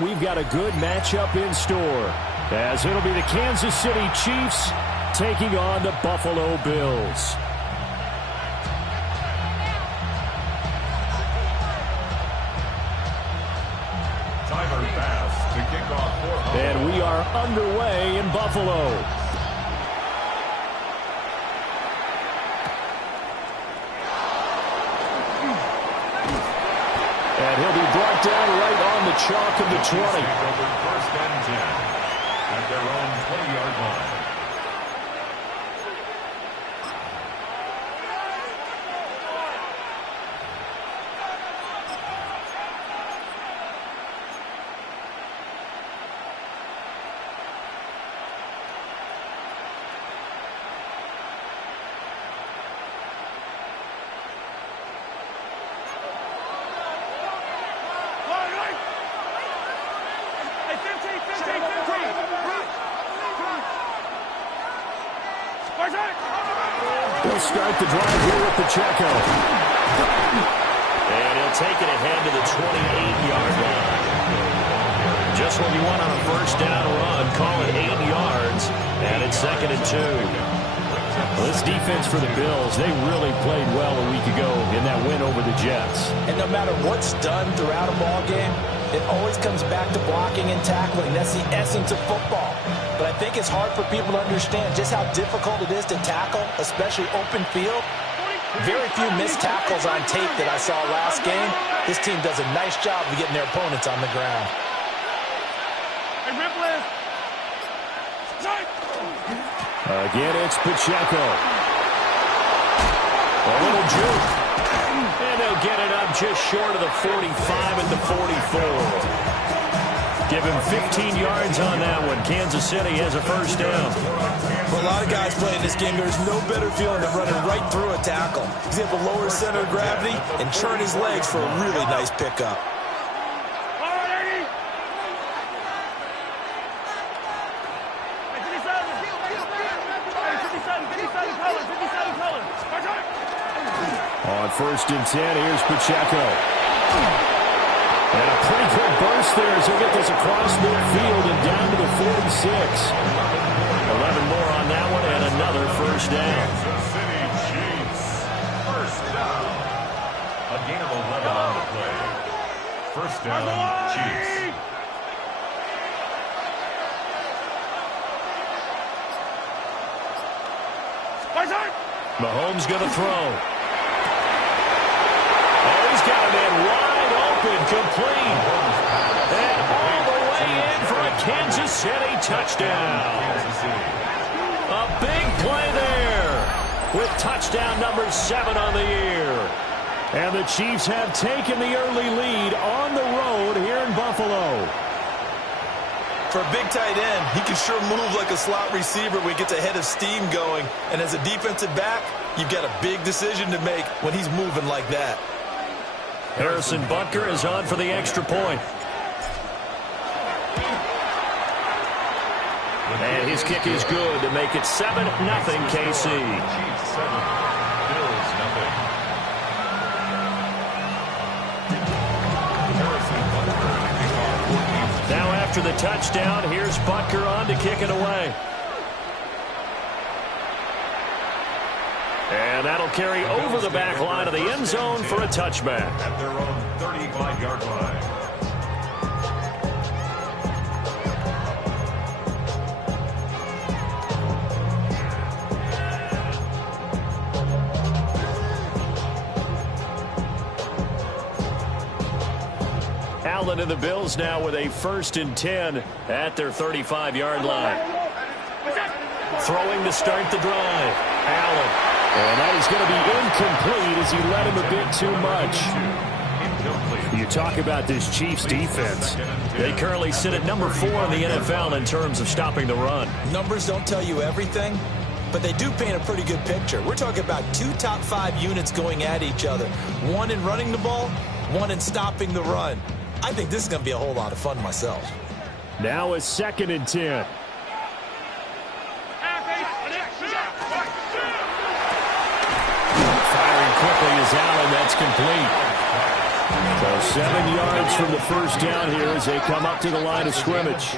game, we've got a good matchup in store, as it'll be the Kansas City Chiefs taking on the Buffalo Bills. Timer pass to kick off for and we are underway in Buffalo. And he'll be brought down right on the chalk of the 20. First and 10 at their own 20-yard line. He'll start the drive here with Pacheco. And he'll take it ahead to the 28-yard line. Just what you want on a first down run. Call it 8 yards. And it's 2nd and 2. Well, this defense for the Bills, they really played well a week ago in that win over the Jets. And no matter what's done throughout a ball game, it always comes back to blocking and tackling. That's the essence of football. But I think it's hard for people to understand just how difficult it is to tackle, especially open field. Very few missed tackles on tape that I saw last game. This team does a nice job of getting their opponents on the ground. Again, it's Pacheco. A little juke. And they'll get it up just short of the 45 at the 44. Give him 15 yards on that one. Kansas City has a first down. For a lot of guys playing this game, there's no better feeling than running right through a tackle. He's able to lower his center of gravity and churn his legs for a really nice pickup. On 1st and 10, here's Pacheco. And a pretty quick burst there as he'll get this across midfield and down to the 46. 11 more on that one and another first down. Kansas City Chiefs. First down. A gain of 11 on the play. First down, Chiefs. Mahomes going to throw. Oh, he's got a man wide open, complete. And all the way in for a Kansas City touchdown. A big play there with touchdown number 7 on the year. And the Chiefs have taken the early lead on the road here in Buffalo. For a big tight end, he can sure move like a slot receiver when he gets a head of steam going. And as a defensive back, you've got a big decision to make when he's moving like that. Harrison Butker is on for the extra point. And his kick is good to make it 7-0 KC. Chiefs 7, Bills nothing. Harrison Butker to kick off 14. Now after the touchdown, here's Butker on to kick it away. And that'll carry over the back line of the end zone for a touchback. At their own 35-yard line. Allen and the Bills now with a 1st and 10 at their 35-yard line. Throwing to start the drive. Allen. And that is going to be incomplete as he led him a bit too much. You talk about this Chiefs defense. They currently sit at number 4 in the NFL in terms of stopping the run. Numbers don't tell you everything, but they do paint a pretty good picture. We're talking about 2 top 5 units going at each other. One in running the ball, one in stopping the run. I think this is going to be a whole lot of fun myself. Now it's 2nd and 10. Firing quickly is Allen. That's complete. So 7 yards from the first down here as they come up to the line of scrimmage.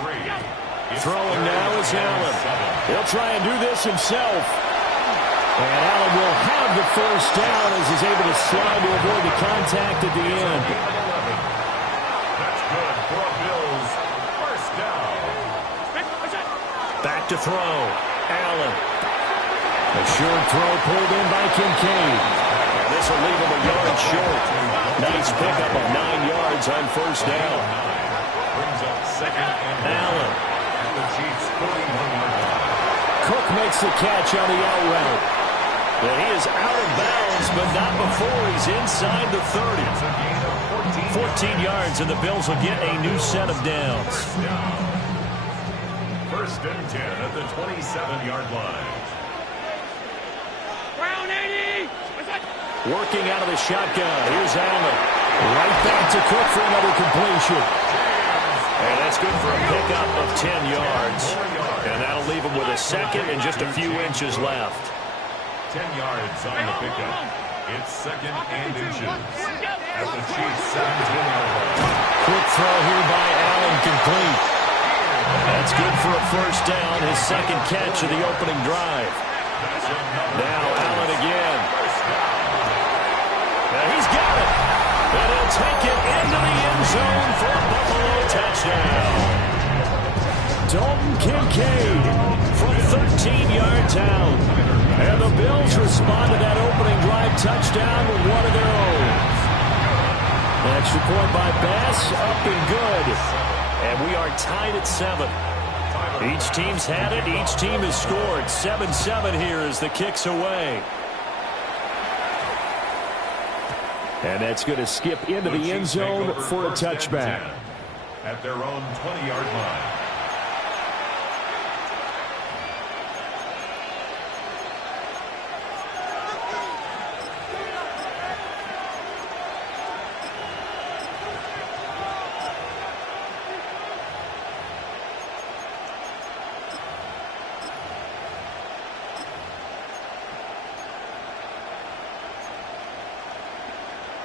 Throwing now is Allen. He'll try and do this himself. And Allen will have the first down as he's able to slide to avoid the contact at the end. That's good for Bills. First down. Back to throw. Allen. A short throw pulled in by Kincaid. And this will leave him a yard short. Nice pickup of 9 yards on first down. Brings up second and Allen. at the Chiefs' 41-yard line. Cook makes the catch on the out route. And he is out of bounds, but not before he's inside the 30. It's a gain of 14 yards, and the Bills will get a new set of downs. First and 10 at the 27-yard line. Working out of the shotgun. Here's Allen. Right back to Cook for another completion. And that's good for a pickup of 10 yards. And that'll leave him with a second and just a few inches left. 10 yards on the pickup. It's second and inches at the Chiefs' 17-yard line. Quick throw here by Allen, complete. That's good for a first down, his second catch of the opening drive. Now Allen again. And he's got it. And he'll take it into the end zone for a Buffalo touchdown. Dalton Kincaid from 13 yards out. And the Bills respond to that opening drive touchdown with one of their own. An extra point by Bass, up and good. And we are tied at 7. Each team's had it. Each team has scored. 7-7 here as the kick's away. And that's going to skip into the end zone for a touchback. At their own 20-yard line.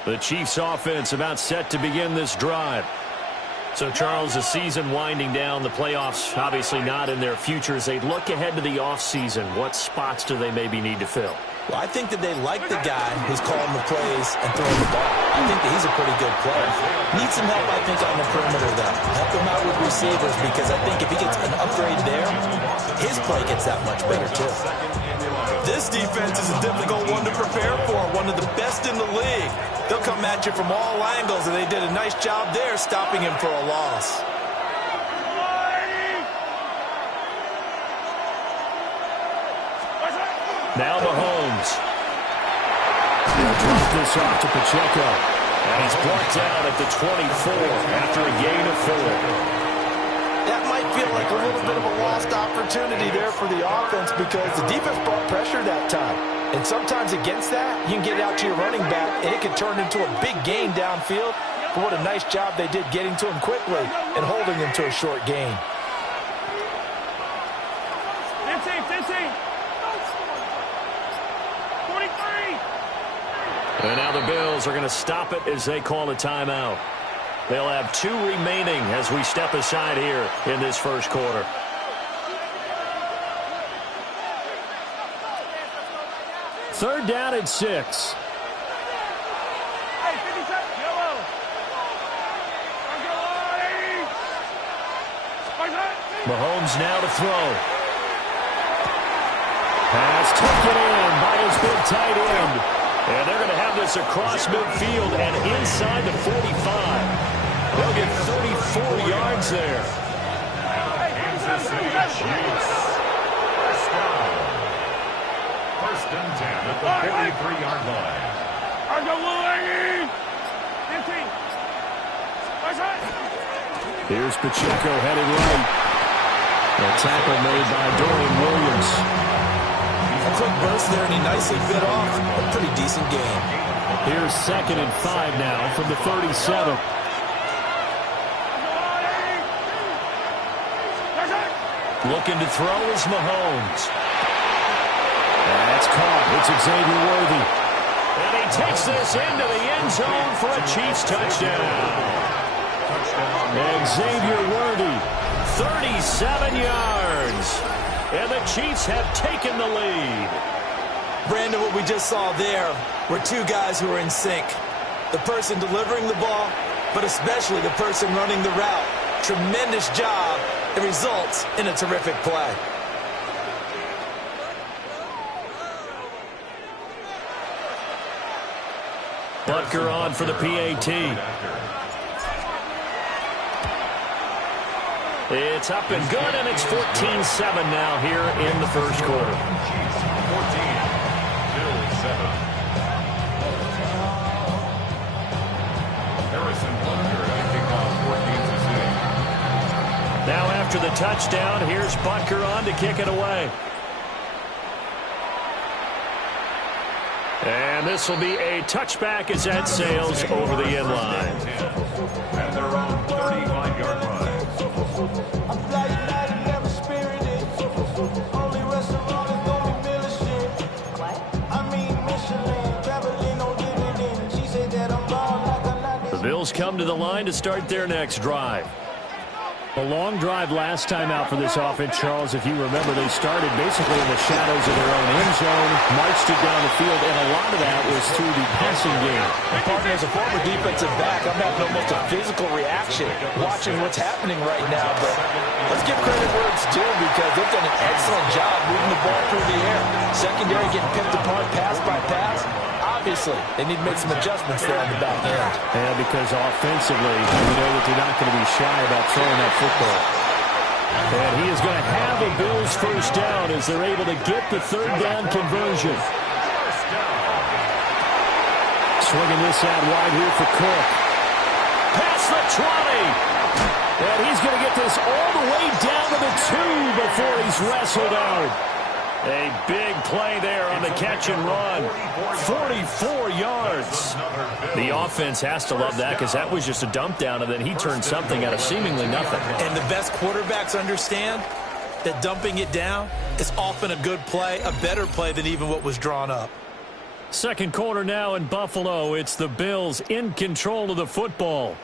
The Chiefs offense about set to begin this drive. So, Charles, the season winding down, the playoffs obviously not in their future. As they look ahead to the offseason, what spots do they maybe need to fill? Well, I think that they like the guy who's calling the plays and throwing the ball. I think that he's a pretty good player. Needs some help, I think, on the perimeter, though. Help him out with receivers, because I think if he gets an upgrade there, his play gets that much better, too. This defense is a difficult one to prepare for, one of the best in the league. They'll come at you from all angles, and they did a nice job there stopping him for a loss. Now Mahomes. He'll drop this off to Pacheco. And he's brought down at the 24 after a gain of 4. That might feel like a little bit of a lost opportunity there for the offense, because the defense brought pressure that time. And sometimes against that, you can get out to your running back, and it can turn into a big gain downfield. But what a nice job they did getting to him quickly and holding him to a short gain. 15. 43. And now the Bills are going to stop it as they call a timeout. They'll have 2 remaining as we step aside here in this first quarter. Third down and 6. Hey, 57. Yellow. Mahomes now to throw. Pass taken in by his big tight end. And they're going to have this across midfield and inside the 45. They'll get 34 yards there. Kansas City Chiefs. First down. First and 10 at the 43-yard line. 15. Here's Pacheco headed right. A tackle made by Dorian Williams. A quick burst there, and he nicely bit off a pretty decent game. Here's 2nd and 5 now from the 37. Looking to throw is Mahomes. That's caught. It's Xavier Worthy. And he takes this into the end zone for a Chiefs touchdown. And Xavier Worthy, 37 yards. And the Chiefs have taken the lead. Brandon, what we just saw there were two guys who were in sync. The person delivering the ball, but especially the person running the route. Tremendous job. It results in a terrific play. Butker on for the PAT. It's up and good, and it's 14-7 now here in the first quarter. 14, Bills 7. Harrison Butker to kick off 14-6. Now after the touchdown, here's Butker on to kick it away. And this will be a touchback as that sails over the end line. At their own 35-yard line. The Bills come to the line to start their next drive. A long drive last time out for this offense, Charles. If you remember, they started basically in the shadows of their own end zone, marched it down the field, and a lot of that was through the passing game. And partner, as a former defensive back, I'm having almost a physical reaction watching what's happening right now. But let's give credit where it's due because they've done an excellent job moving the ball through the air. Secondary getting picked apart pass by pass. Obviously, they need to make some adjustments there on the back end. And because offensively, you know that they're not going to be shy about throwing that football. And he is going to have a Bills first down as they're able to get the third down conversion. Swinging this out wide here for Cook. Past the 20. And he's going to get this all the way down to the 2 before he's wrestled out. A big play there on the catch and run. 44 yards. The offense has to love that because that was just a dump down, and then he turned something out of seemingly nothing. And the best quarterbacks understand that dumping it down is often a good play, a better play than even what was drawn up. Second quarter now in Buffalo. It's the Bills in control of the football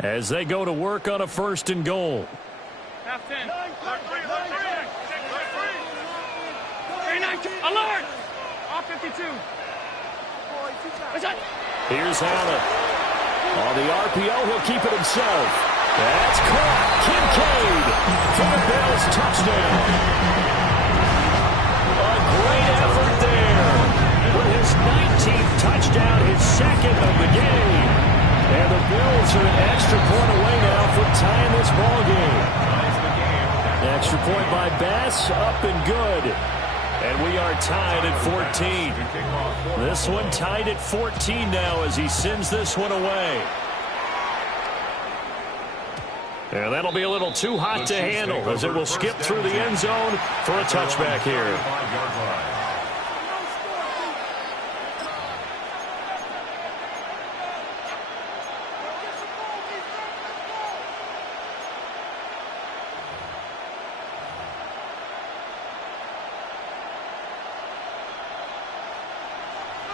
as they go to work on a first and goal. Half 10. Alert! All 52. Here's Allen. On the RPO, he'll keep it himself. That's caught. Kincaid for the Bills touchdown. A great effort there. With his 19th touchdown, his second of the game. And the Bills are an extra point away now from tying this ball game. Extra point by Bass, up and good. And we are tied at 14. This one tied at 14 now as he sends this one away. And that'll be a little too hot to handle as it will skip through the end zone for a touchback here.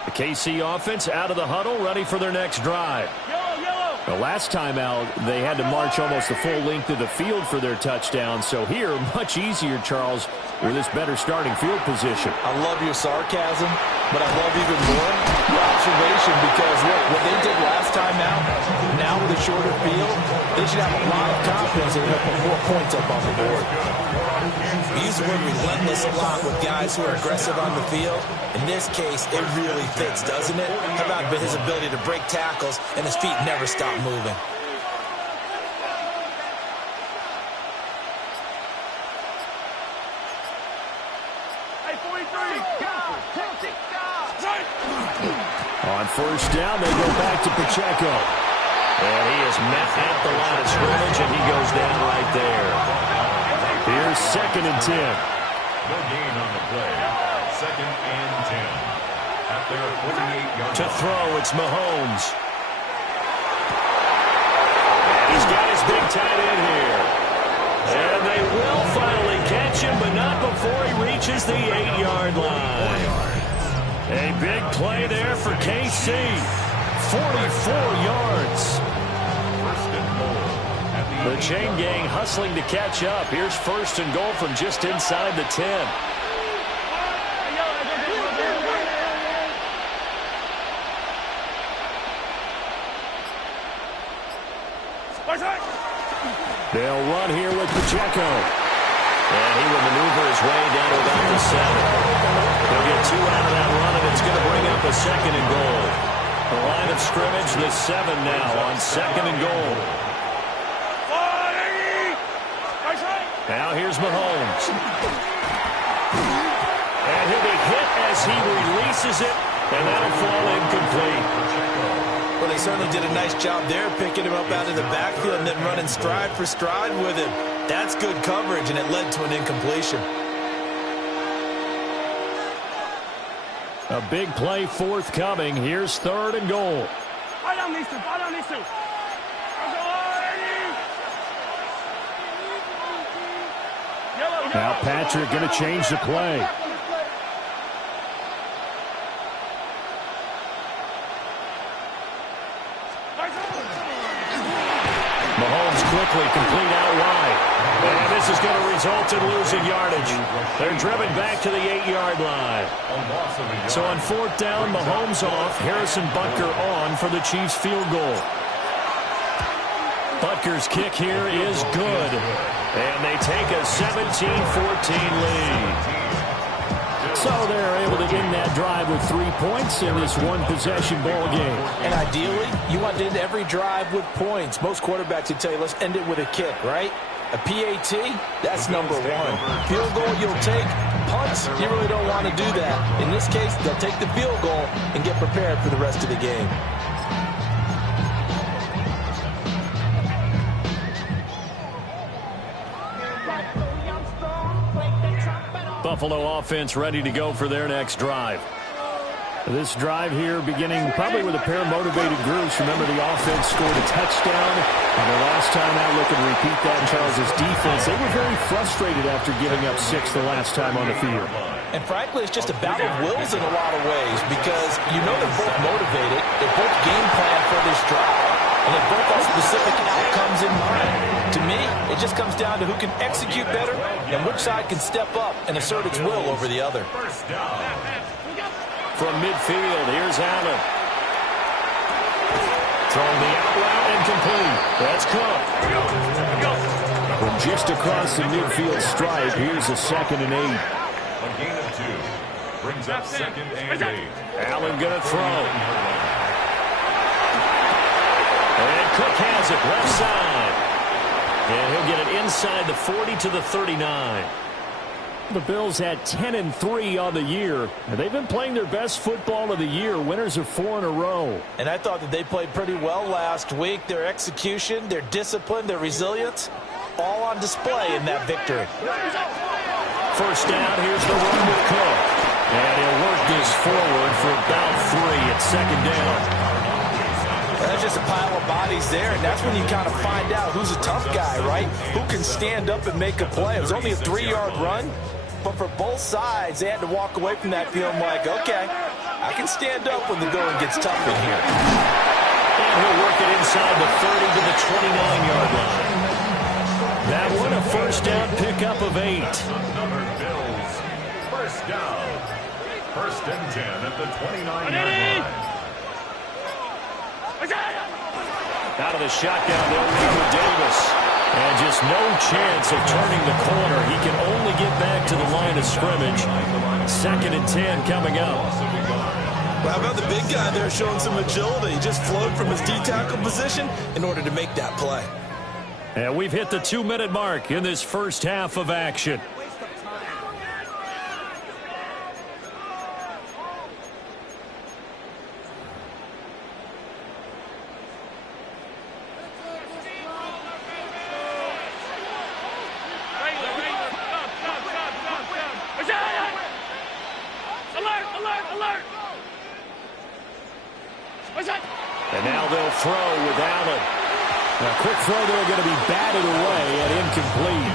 The KC offense out of the huddle, ready for their next drive. The last time out, they had to march almost the full length of the field for their touchdown. So here, much easier, Charles, with this better starting field position. I love your sarcasm, but I love even more your observation because, look, what they did last time out, now with a shorter field, they should have a lot of confidence that they'll put more points up on the board. We use the word relentless a lot with guys who are aggressive on the field. In this case, it really fits, doesn't it? How about his ability to break tackles and his feet never stop moving? On first down, they go back to Pacheco. And he is met at the line of scrimmage, and he goes down right there. Here's second and 10. No gain on the play. Second and 10. At their 48-yard To throw, it's Mahomes. And he's got his big tight end here. And they will finally catch him, but not before he reaches the 8-yard line. A big play there for KC. 44 yards. The chain gang hustling to catch up. Here's 1st and goal from just inside the 10. They'll run here with Pacheco. And he will maneuver his way down to about the 7. They'll get 2 out of that run, and it's going to bring up a 2nd and goal. The line of scrimmage, the 7 now on 2nd and goal. Now here's Mahomes. And he'll be hit as he releases it, and that'll fall incomplete. Well, they certainly did a nice job there, picking him up out of the backfield and then running stride for stride with him. That's good coverage, and it led to an incompletion. A big play forthcoming. Here's 3rd and goal. Now Patrick going to change the play. Mahomes quickly complete out wide. And this is going to result in losing yardage. They're driven back to the 8-yard line. So on 4th down, Mahomes off. Harrison Butker on for the Chiefs field goal. Butker's kick here is good. And they take a 17-14 lead. So they're able to end that drive with 3 points in this one-possession ball game. And ideally, you want to end every drive with points. Most quarterbacks would tell you, let's end it with a kick, right? A PAT, that's number 1. Field goal, you'll take. Punts, you really don't want to do that. In this case, they'll take the field goal and get prepared for the rest of the game. Buffalo offense ready to go for their next drive. This drive here beginning probably with a pair of motivated groups. Remember, the offense scored a touchdown. And the last time out, looking to repeat that in Charles' defense. They were very frustrated after giving up 6 the last time on the field. And frankly, it's just a battle of wills in a lot of ways because you know they're both motivated. They both game plan for this drive. And they both have specific outcomes in mind. To me, it just comes down to who can execute better and which side can step up and assert its will over the other. From midfield, here's Allen. Throwing the out route and complete. That's Cook. From just across the midfield stripe, here's a 2nd and 8. A gain of 2 brings up 2nd and 8. Allen going to throw. And Cook has it left side. And he'll get it inside the 40 to the 39. The Bills had 10-3 on the year. And they've been playing their best football of the year. Winners of 4 in a row. And I thought that they played pretty well last week. Their execution, their discipline, their resilience, all on display in that victory. 1st down, here's the run with Cook. And he'll work this forward for about 3 at 2nd down. That's just a pile of bodies there, and that's when you kind of find out who's a tough guy, right? Who can stand up and make a play. It was only a 3-yard run, but for both sides, they had to walk away from that feeling like, okay, I can stand up when the going gets tough in here. And he'll work it inside the 30 to the 29-yard line. That one a 1st down pickup of 8. Another Bills 1st down. 1st and 10 at the 29-yard line. Out of the shotgun, they'll lead with Davis. And just no chance of turning the corner. He can only get back to the line of scrimmage. 2nd and 10 coming up. Well, how about the big guy there showing some agility? He just flowed from his D-tackle position in order to make that play. And we've hit the 2-minute mark in this first half of action. And now they'll throw with Allen. A quick throw there going to be batted away and incomplete.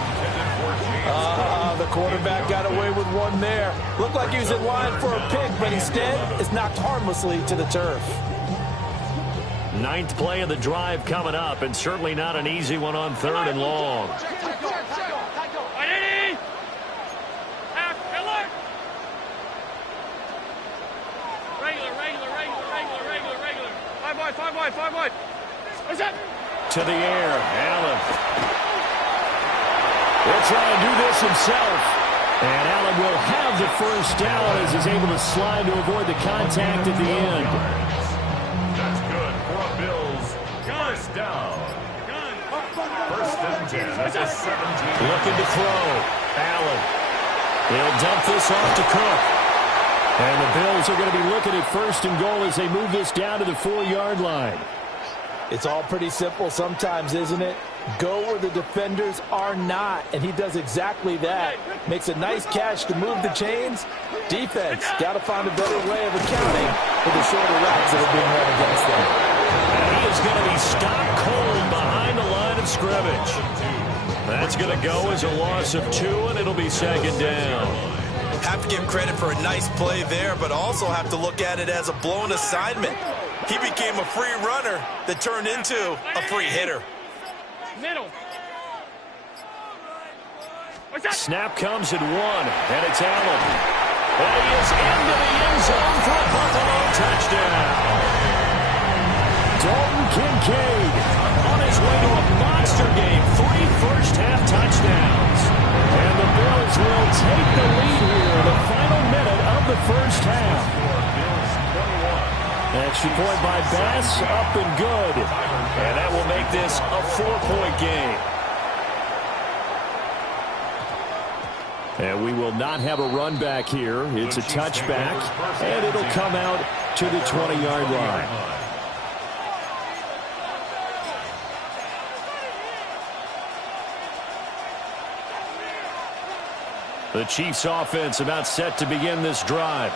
The quarterback got away with one there. Looked like he was in line for a pick, but instead is knocked harmlessly to the turf. Ninth play of the drive coming up, and certainly not an easy one on 3rd and long. Five wide. What's that? To the air, Allen. He'll try and do this himself. And Allen will have the first down as he's able to slide to avoid the contact at the end. That's good for a Bills first down. First and 10 at the 17. Looking to throw. Allen. He'll dump this off to Cook. And the Bills are going to be looking at 1st and goal as they move this down to the 4-yard line. It's all pretty simple sometimes, isn't it? Go where the defenders are not, and he does exactly that. Makes a nice catch to move the chains. Defense got to find a better way of accounting for the shorter routes that are being run against them. And he is going to be stopped cold behind the line of scrimmage. That's going to go as a loss of 2, and it'll be 2nd down. Have to give credit for a nice play there, but also have to look at it as a blown assignment. He became a free runner that turned into a free hitter. Middle. Snap comes at 1, and it's Allen. And he is into the end zone for a Buffalo touchdown. Dalton Kincaid on his way to a monster game. 3 first-half touchdowns. And the Bills will take the lead here in the final minute of the first half. Extra point by Bass, up and good. And that will make this a 4-point game. And we will not have a run back here. It's a touchback, and it'll come out to the 20-yard line. The Chiefs offense about set to begin this drive.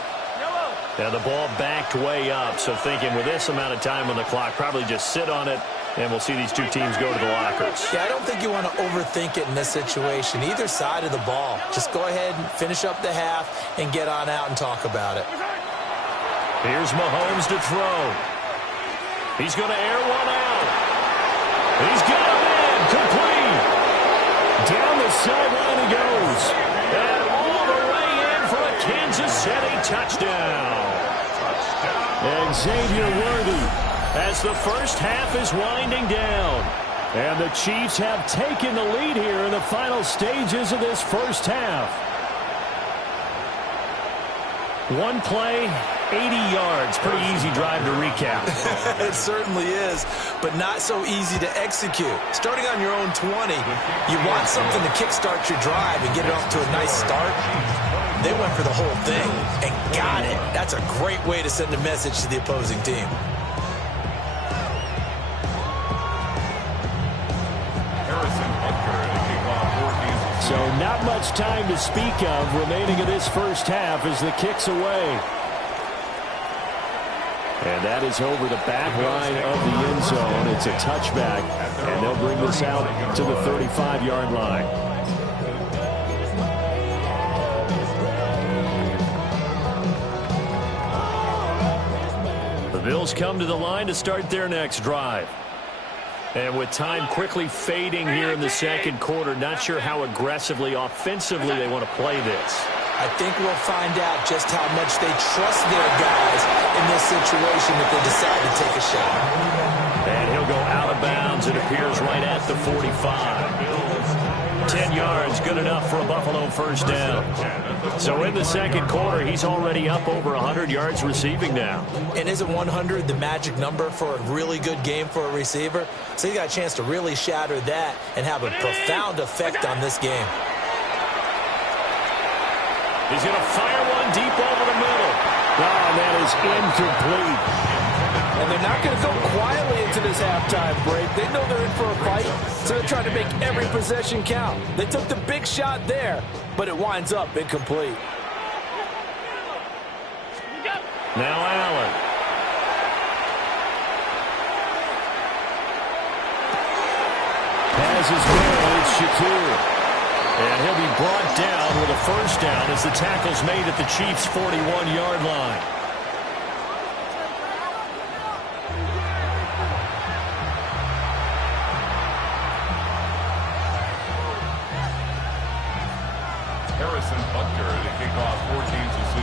Now the ball backed way up, so thinking with this amount of time on the clock, probably just sit on it, and we'll see these two teams go to the lockers. Yeah, I don't think you want to overthink it in this situation. Either side of the ball. Just go ahead and finish up the half and get on out and talk about it. Here's Mahomes to throw. He's going to air one out. He's got him in. Complete. Down the sideline he goes. And all the way in for a Kansas City touchdown. And Xavier Worthy as the first half is winding down. And the Chiefs have taken the lead here in the final stages of this first half. One play, 80 yards. Pretty easy drive to recap. It certainly is, but not so easy to execute. Starting on your own 20, you want something to kickstart your drive and get it off to a nice start. They went for the whole thing and got it. That's a great way to send a message to the opposing team. So not much time to speak of remaining in this first half as the kick's away. And that is over the back line of the end zone. It's a touchback, and they'll bring this out to the 35-yard line. The Bills come to the line to start their next drive. And with time quickly fading here in the second quarter, not sure how aggressively, offensively they want to play this. I think we'll find out just how much they trust their guys in this situation if they decide to take a shot. And he'll go out of bounds. It appears right at the 45. 10 yards, good enough for a Buffalo first down. So in the second quarter, he's already up over 100 yards receiving now. And isn't 100 the magic number for a really good game for a receiver? So he got a chance to really shatter that and have a profound effect on this game. He's going to fire one deep over the middle. Oh, that is incomplete. And they're not going to go quietly into this halftime break. They know they're in for a fight, so they're trying to make every possession count. They took the big shot there, but it winds up incomplete. Now Allen. Has his man, it's Shakir. And he'll be brought down with a first down as the tackle's made at the Chiefs' 41-yard line.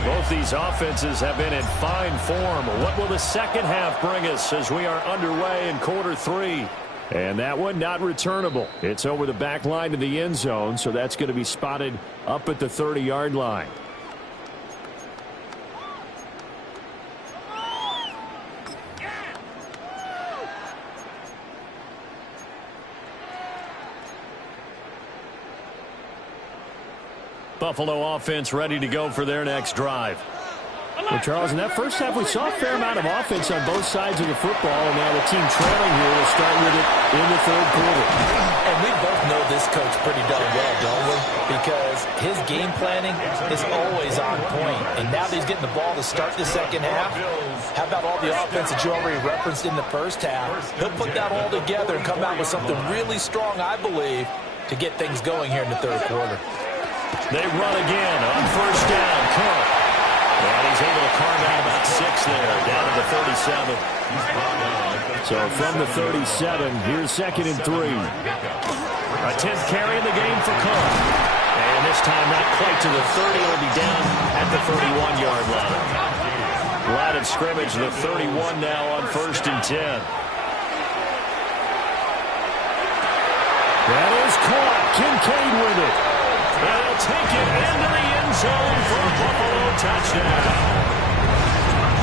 Both these offenses have been in fine form. What will the second half bring us as we are underway in quarter 3? And that one not returnable. It's over the back line to the end zone, so that's going to be spotted up at the 30-yard line. Buffalo offense ready to go for their next drive. Well, Charles, in that first half, we saw a fair amount of offense on both sides of the football, and now the team trailing here will start with it in the third quarter. And we both know this coach pretty darn well, don't we? Because his game planning is always on point. And now that he's getting the ball to start the second half, how about all the offense that you already referenced in the first half? He'll put that all together and come out with something really strong, I believe, to get things going here in the third quarter. They run again on first down. Cook. And he's able to carve out about 6 there, down to the 37. So from the 37, here's 2nd and 3. A 10th carry in the game for Cook. And this time not quite to the 30. It'll be down at the 31-yard line. Line of scrimmage, the 31 now on 1st and 10. That is caught. Kincaid with it. And he'll take it into the end zone for a Buffalo touchdown.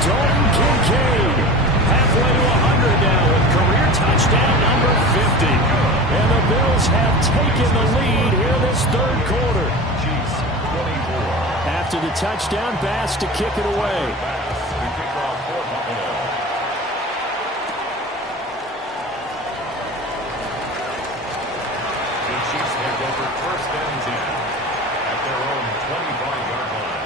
Dalton Kincaid, Halfway to 100 now with career touchdown number 50. and the Bills have taken the lead here this third quarter. After the touchdown, Bass to kick it away. The Chiefs take over 1st and 10 at their own 25-yard line.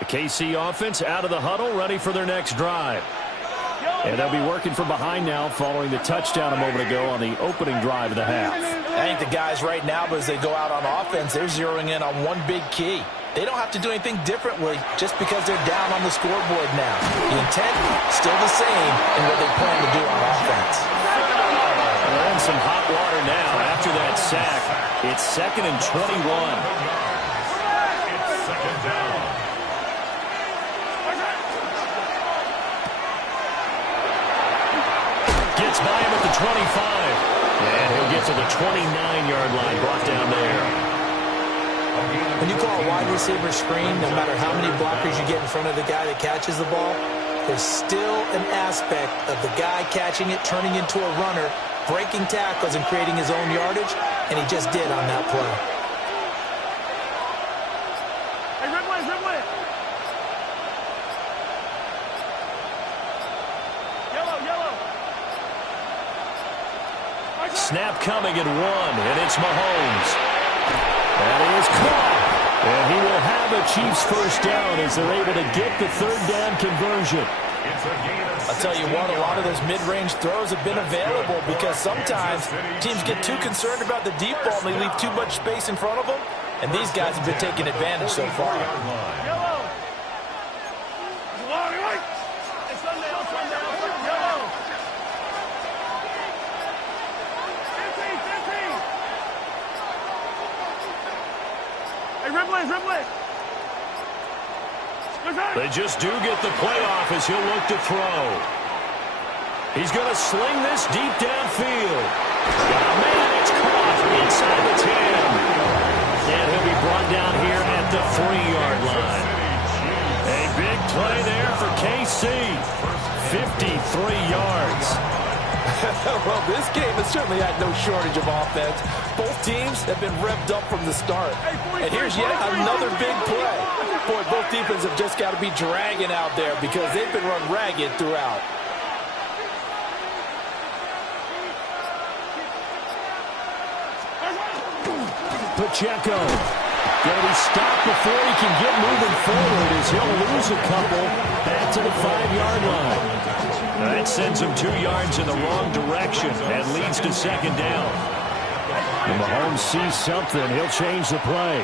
The KC offense out of the huddle, ready for their next drive. And they'll be working from behind now following the touchdown a moment ago on the opening drive of the half. I think the guys right now, as they go out on offense, they're zeroing in on one big key. They don't have to do anything differently just because they're down on the scoreboard now. The intent, still the same in what they plan to do on offense. They're in some hot water now after that sack. It's 2nd and 21. It's 2nd down. Gets by him at the 25. And he'll get to the 29-yard line, brought down there. When you call a wide receiver screen, no matter how many blockers you get in front of the guy that catches the ball, there's still an aspect of the guy catching it, turning into a runner, breaking tackles and creating his own yardage, and he just did on that play. Hey, red way, red way. Yellow, yellow. Snap coming at 1, and it's Mahomes. That is caught. And he will have a Chiefs first down as they're able to get the third down conversion. I'll tell you what, a lot of those mid-range throws have been available because sometimes teams get too concerned about the deep ball and they leave too much space in front of them, and these guys have been taking advantage so far. Yellow. It's Sunday, yellow. 15. Hey, red way, red way. They just do get the play off as he'll look to throw. He's going to sling this deep downfield. Man, it's caught inside the 10. And he'll be brought down here at the 3-yard line. A big play there for KC. 53 yards. Well, this game has certainly had no shortage of offense. Both teams have been revved up from the start. And here's yet another big play. Boy, both defenses have just got to be dragging out there because they've been run ragged throughout. Pacheco. Going to be stopped before he can get moving forward as he'll lose a couple back to the 5-yard line. That sends him 2 yards in the wrong direction and leads to second down. And Mahomes sees something. He'll change the play.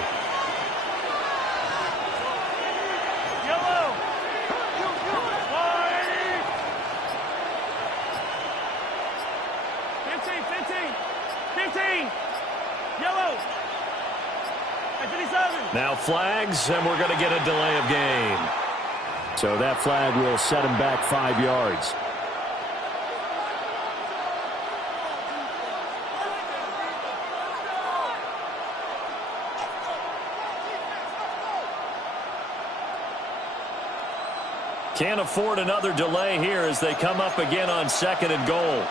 Yellow. 15. Yellow. 57. Now flags, and we're going to get a delay of game. So that flag will set him back 5 yards. Can't afford another delay here as they come up again on 2nd and goal.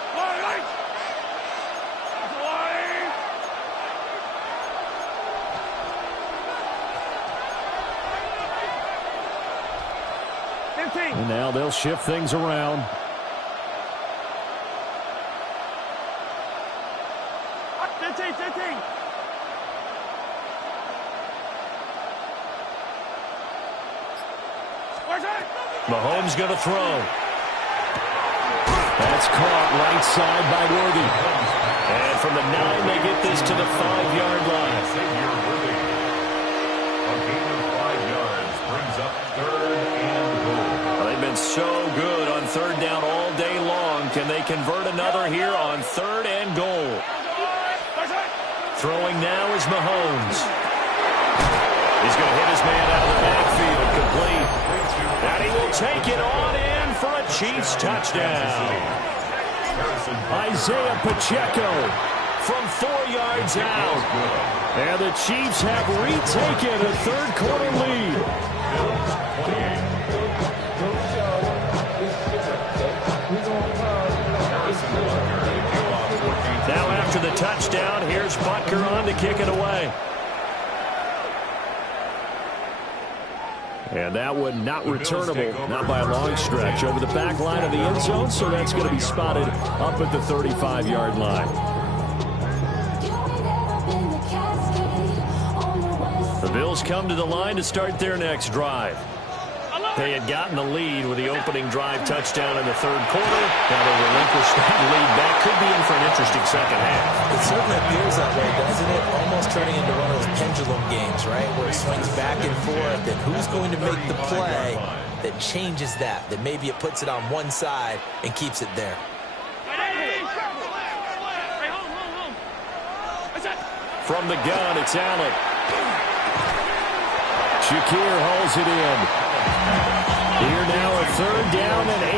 And now they'll shift things around. Mahomes going to throw. That's caught right side by Worthy. And from the 9, they get this to the 5-yard line. A gain of 5 yards brings up 3rd and goal. Well, they've been so good on 3rd down all day long. Can they convert another here on 3rd and goal? Throwing now is Mahomes. He's going to hit his man out of the backfield, complete. And he will take it on in for a Chiefs touchdown. Isaiah Pacheco from 4 yards out. And the Chiefs have retaken a 3rd quarter lead. Now after the touchdown, here's Butker on to kick it away. And that one not returnable, not by a long stretch, over the back line of the end zone, so that's going to be spotted up at the 35-yard line. The Bills come to the line to start their next drive. They had gotten the lead with the opening drive touchdown in the 3rd quarter. Now they relinquish that lead. That could be in for an interesting second half. It certainly appears that way, doesn't it? Almost turning into one of those pendulum games, right? Where it swings back and forth, and who's going to make the play that changes that maybe it puts it on one side and keeps it there. From the gun, it's Allen. Shakir hauls it in. Here now a 3rd down and 8.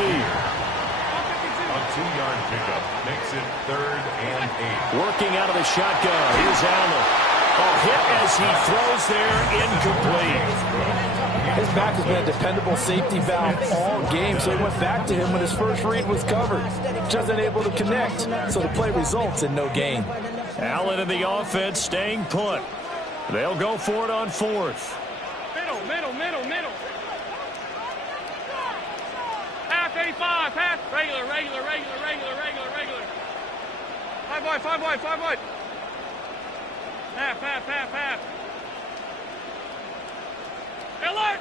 A 2-yard pickup makes it 3rd and 8. Working out of the shotgun. Here's Allen. A hit as he throws there, incomplete. His back has been a dependable safety valve all game, so he went back to him when his first read was covered. Just unable to connect, so the play results in no gain. Allen in the offense staying put. They'll go for it on 4th. Middle. Half 85, half. Regular. 5 wide. Half. Alert!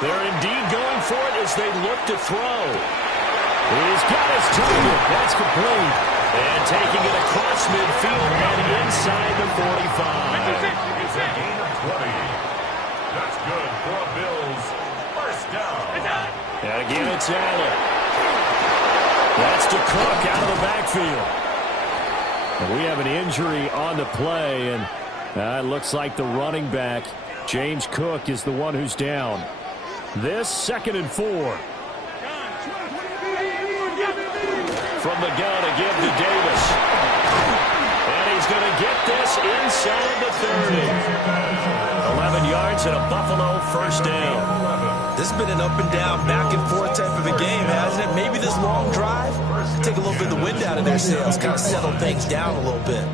They're indeed going for it as they look to throw. He's got his target. That's complete. And taking it across midfield and inside the 45. It's a gain of 20. That's good for a Bills first down. And again, it's Allen. That's to Cook out of the backfield. And we have an injury on the play, and it looks like the running back, James Cook, is the one who's down. This 2nd and 4. From the gun to give to Davis. And he's going to get this inside the 30. 11 yards and a Buffalo first down. This has been an up and down, back and forth type of a game, hasn't it? Maybe this long drive, take a little bit of the wind out of their sails, kind of settle things down a little bit.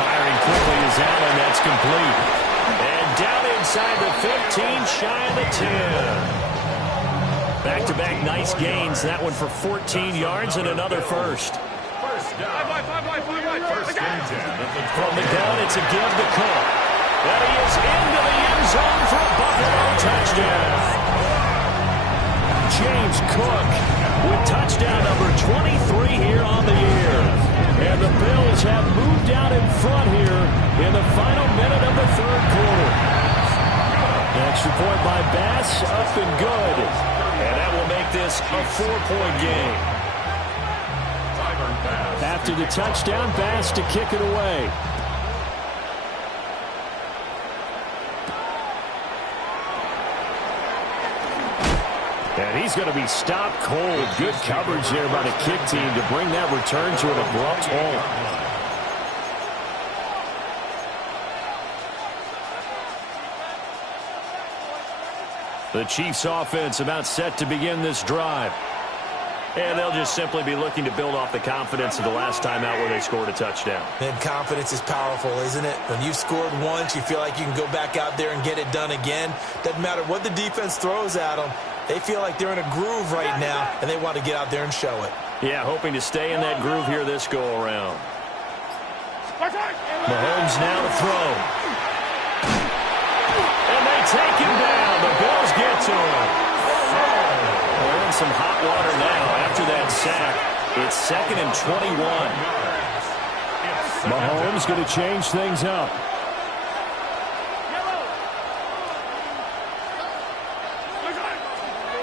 Firing quickly is Allen. That's complete. And down inside the 50 shy of the 10. Back-to-back nice gains. That one for 14 yards and another first. First down. First and 10. From the gun, it's a give to Cook. And he is into the end zone for a Buffalo touchdown. James Cook with touchdown number 23 here on the year. And the Bills have moved out in front here in the final minute of the third quarter. Extra point by Bass, up and good. And that will make this a 4-point game. After the touchdown, Bass to kick it away. And he's going to be stopped cold. Good coverage there by the kick team to bring that return to an abrupt halt. The Chiefs offense about set to begin this drive. And they'll just simply be looking to build off the confidence of the last time out where they scored a touchdown. And confidence is powerful, isn't it? When you've scored once, you feel like you can go back out there and get it done again. Doesn't matter what the defense throws at them. They feel like they're in a groove right now, and they want to get out there and show it. Yeah, hoping to stay in that groove here this go-around. Mahomes now to throw. And they take him down. The Bills get to him. They're in some hot water now after that sack. It's 2nd and 21. Mahomes going to change things up.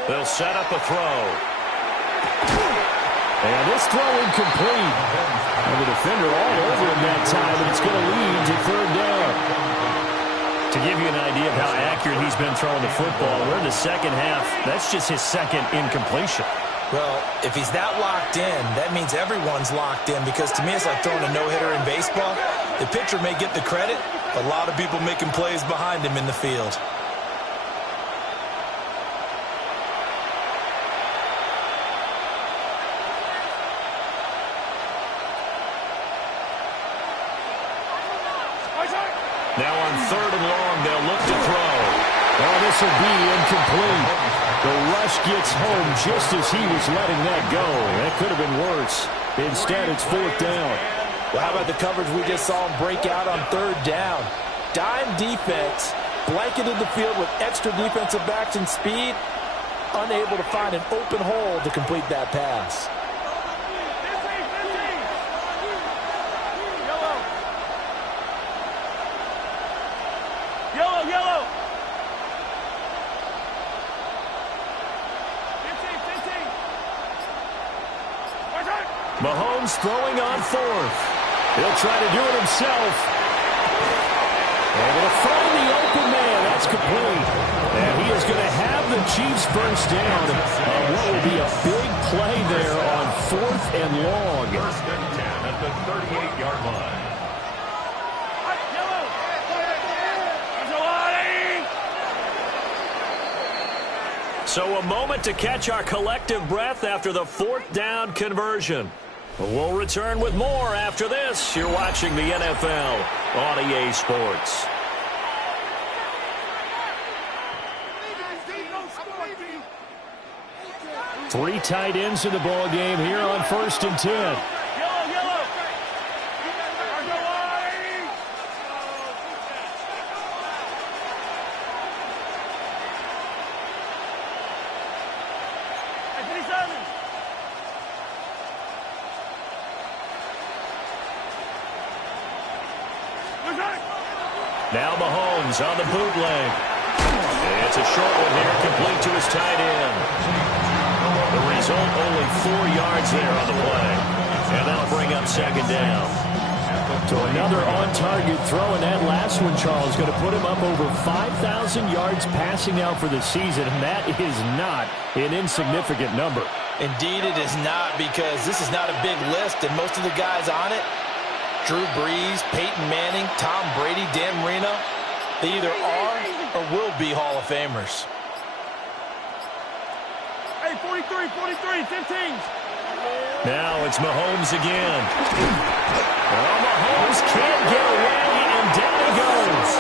They'll set up a throw. And this throw incomplete. And the defender all over him that time, and it's going to lead to 3rd down. To give you an idea of how accurate he's been throwing the football, we're in the second half. That's just his 2nd incompletion. Well, if he's that locked in, that means everyone's locked in, because to me it's like throwing a no-hitter in baseball. The pitcher may get the credit, a lot of people making plays behind him in the field. Now on 3rd and long, they'll look to throw. Oh, this will be incomplete. The rush gets home just as he was letting that go. That could have been worse. Instead, it's 4th down. Well, how about the coverage we just saw him break out on 3rd down? Dime defense, blanketed the field with extra defensive backs and speed, unable to find an open hole to complete that pass. Mahomes throwing on 4th. He'll try to do it himself. Able to find the open man. That's complete. And he is going to have the Chiefs first down on what will be a big play there on 4th and long. 1st and 10 at the 38-yard line. So a moment to catch our collective breath after the 4th down conversion. We'll return with more after this. You're watching the NFL on EA Sports. Three tight ends in the ball game here on 1st and 10. Now Mahomes on the bootleg. It's a short one here, complete to his tight end. The result, only 4 yards there on the play. And that'll bring up 2nd down. So another on-target throw, and that last one, Charles, going to put him up over 5,000 yards passing out for the season, and that is not an insignificant number. Indeed it is not, because this is not a big list, and most of the guys on it, Drew Brees, Peyton Manning, Tom Brady, Dan Marino, they either are or will be Hall of Famers. Hey, 43, 15. Now it's Mahomes again. Well, Mahomes can't get away, and down he goes.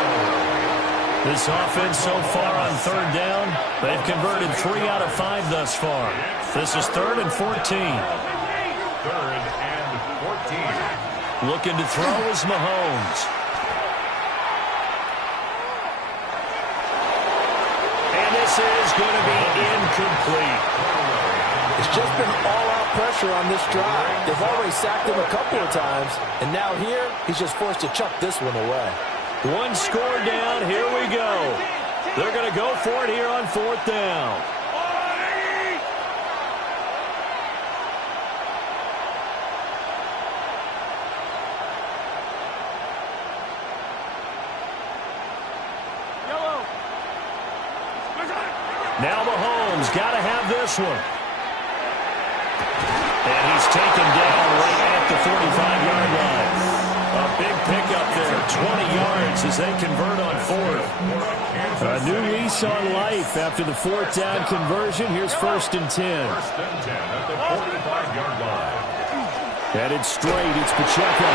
This offense so far on third down, they've converted 3 out of 5 thus far. This is 3rd and 14. 3rd and 14. Looking to throw is Mahomes. And this is going to be incomplete. It's just been all-out pressure on this drive. They've already sacked him a couple of times, and now here, he's just forced to chuck this one away. One score down. Here we go. They're going to go for it here on 4th down. Now Mahomes got to have this one. And he's taken down right at the 45-yard line. A big pickup there, 20 yards as they convert on 4th. A new lease on life after the 4th down conversion. Here's 1st and 10. 1st and 10 at the 45-yard line. Headed straight, it's Pacheco.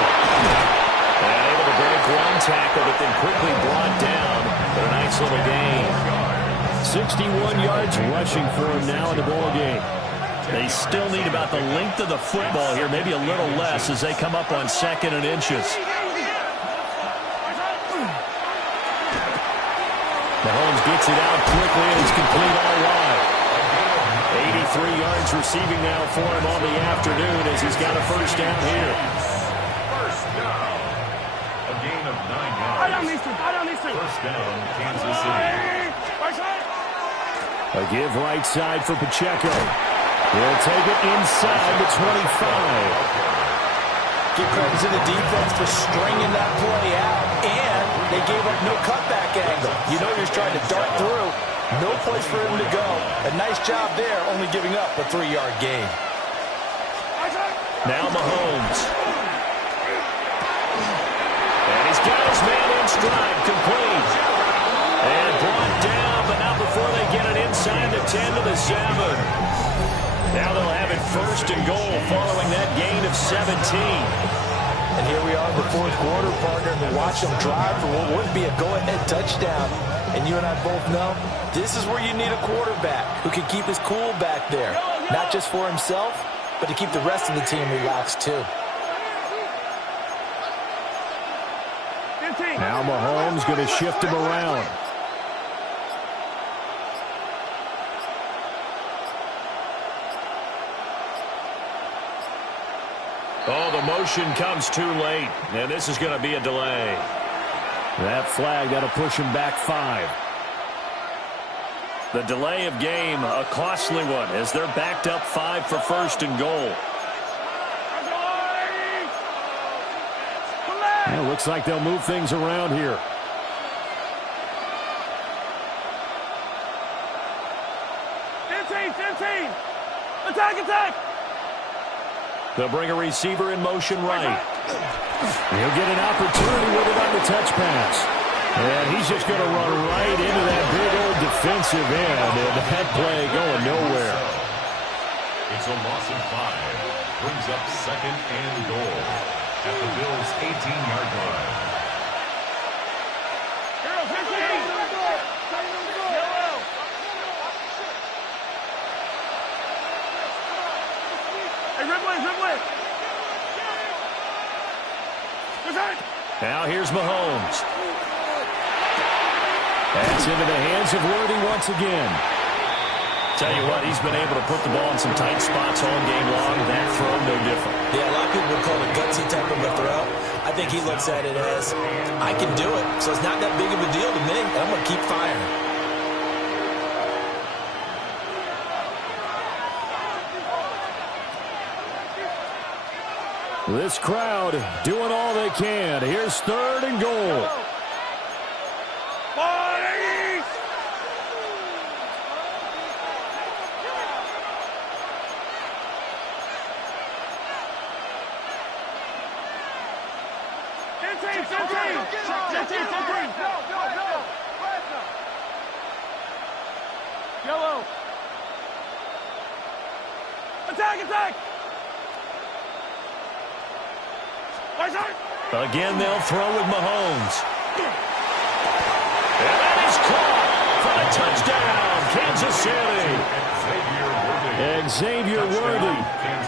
And able to break one tackle, but then quickly brought down. But a nice little gain. 61 yards rushing for him now in the ball game. They still need about the length of the football here, maybe a little less as they come up on 2nd and inches. Mahomes gets it out quickly, and it's complete all wide. 83 yards receiving now for him on the afternoon as he's got a 1st down here. 1st down. A gain of 9 yards. 1st down, Kansas City. A give right side for Pacheco. He'll take it inside the 25. Give credit to the defense for stringing that play out, and they gave up no cutback angle. You know you're trying to dart through. No place for him to go. A nice job there, only giving up a 3-yard gain. Now Mahomes. And he's got his man in stride, complete. And brought down, but not before they get it inside the 10 to the 7. Now they'll have it 1st and goal following that gain of 17. And here we are in the 4th quarter, partner, to watch them drive for what would be a go-ahead touchdown. And you and I both know this is where you need a quarterback who can keep his cool back there. Not just for himself, but to keep the rest of the team relaxed too. Now Mahomes going to shift him around. Oh, the motion comes too late, and this is going to be a delay. That flag, that'll push him back 5. The delay of game, a costly one, as they're backed up 5 for 1st and goal. It looks like they'll move things around here. Attack! They'll bring a receiver in motion right. He'll get an opportunity with it on the touch pass. And he's just going to run right into that big old defensive end, and that play going nowhere. It's a loss of 5. Brings up 2nd and goal at the Bills' 18-yard line. Now here's Mahomes. That's into the hands of Worthy once again. Tell you what, he's been able to put the ball in some tight spots all game long. That throw, no different. Yeah, a lot of people would call it a gutsy type of a throw. I think he looks at it as, I can do it, so it's not that big of a deal to me, and I'm going to keep firing. This crowd doing all they can. Here's 3rd and goal. Yellow. Attack! Again, they'll throw with Mahomes. And that is Kansas City. Xavier Worthy,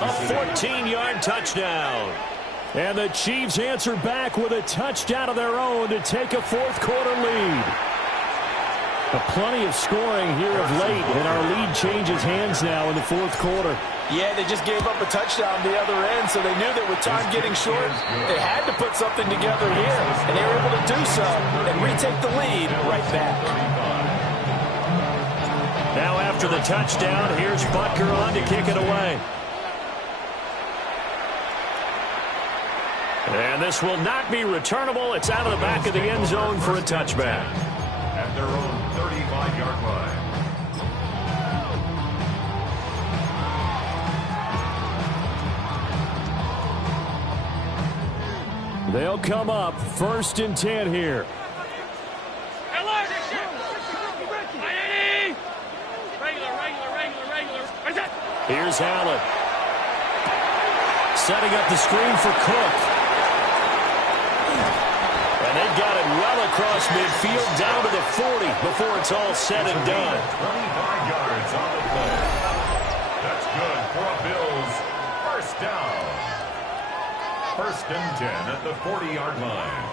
a 14-yard touchdown. And the Chiefs answer back with a touchdown of their own to take a fourth-quarter lead. Plenty of scoring here of late, and our lead changes hands now in the fourth quarter. Yeah, they just gave up a touchdown the other end, so they knew that with time getting short, they had to put something together here, and they were able to do so and retake the lead right back. Now after the touchdown, here's Butker on to kick it away. And this will not be returnable. It's out of the back of the end zone for a touchback. At their own 35-yard line. They'll come up 1st and 10 here. Here's Allen. Setting up the screen for Cook. And they've got it well across midfield down to the 40 before it's all said and done. 25 yards on the play. That's good for a Bills first down. 1st and 10 at the 40-yard line.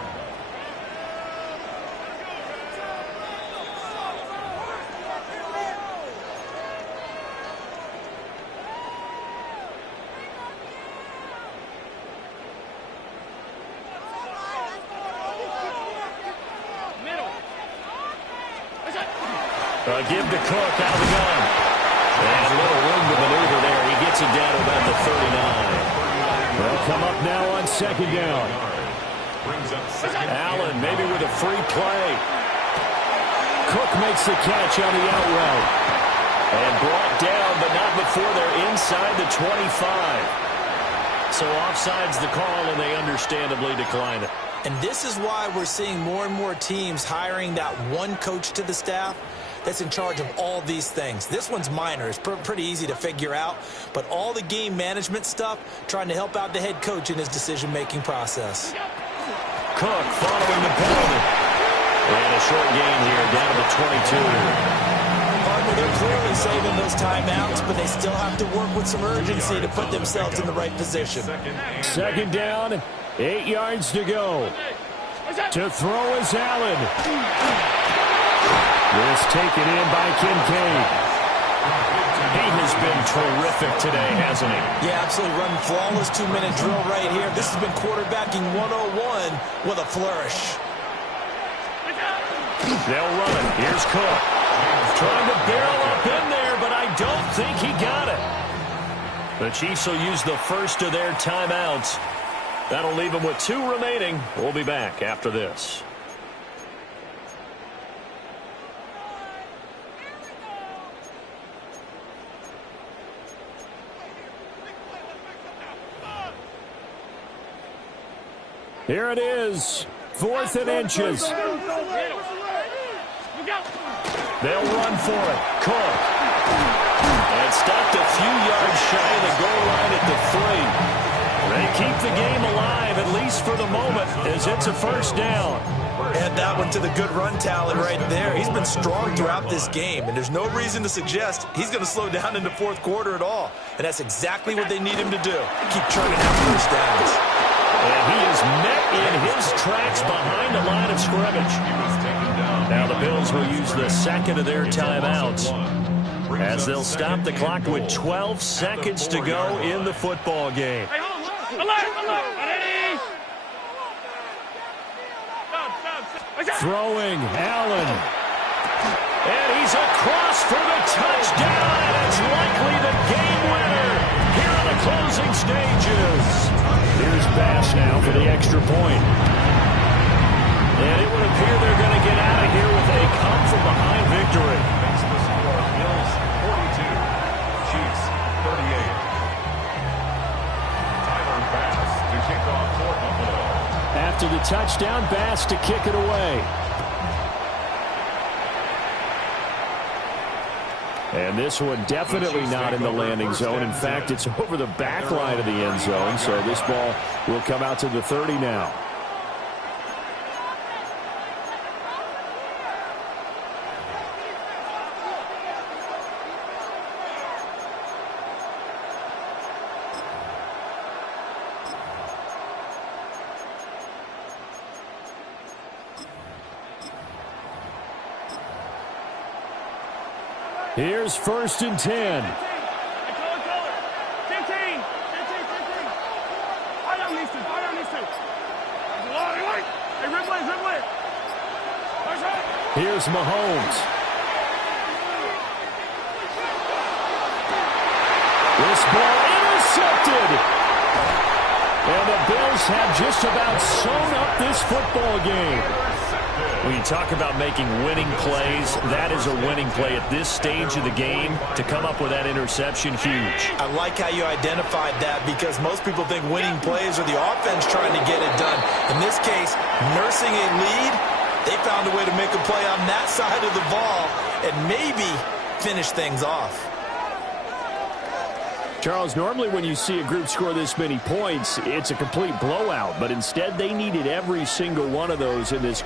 Give to Cook out of the gun. And a little room to maneuver there. He gets it down to about the 39. They'll come up now on 2nd down. Allen maybe with a free play. Cook makes the catch on the out route. And brought down, but not before they're inside the 25. So offside's the call, and they understandably decline it. And this is why we're seeing more and more teams hiring that one coach to the staff that's in charge of all these things. This one's minor. It's pretty easy to figure out. But all the game management stuff, trying to help out the head coach in his decision-making process. Cook following the penalty. And a short gain here, down to the 22. Partner, they're clearly saving those timeouts, but they still have to work with some urgency to put themselves in the right position. 2nd down, 8 yards to go. To throw is Allen. This taken in by Kincaid. He has been terrific today, hasn't he? Yeah, absolutely. Running flawless 2-minute drill right here. This has been quarterbacking 101 with a flourish. They'll run it. Here's Cook. Trying to barrel up in there, but I don't think he got it. The Chiefs will use the first of their timeouts. That'll leave them with 2 remaining. We'll be back after this. Here it is, 4th and inches. They'll run for it. Cook. And stopped a few yards shy of the goal line at the 3. They keep the game alive, at least for the moment, as it's a first down. Add that one to the good run tally right there. He's been strong throughout this game, and there's no reason to suggest he's going to slow down in the fourth quarter at all. And that's exactly what they need him to do. Keep churning out first downs. And he is met in his tracks behind the line of scrimmage. Now the Bills will use the second of their timeouts as they'll stop the clock with 12 seconds to go in the football game. Throwing, Allen. And he's across for the touchdown, and it's likely the game winner here in the closing stages. Here's Bass now for the extra point. And it would appear they're going to get out of here with a come-from-behind victory. Makes the score Bills 42, Chiefs 38. Tyler Bass to kick off for Buffalo. After the touchdown, Bass to kick it away. And this one definitely not in the landing zone. In fact, it's over the back line of the end zone. So this ball will come out to the 30 now. Here's 1st and 10. 15. I don't need to. Hey, Ridley. Here's Mahomes. This ball intercepted. And the Bills have just about sewn up this football game. When you talk about making winning plays, that is a winning play at this stage of the game. To come up with that interception, huge. I like how you identified that because most people think winning plays are the offense trying to get it done. In this case, nursing a lead, they found a way to make a play on that side of the ball and maybe finish things off. Charles, normally when you see a group score this many points, it's a complete blowout. But instead, they needed every single one of those in this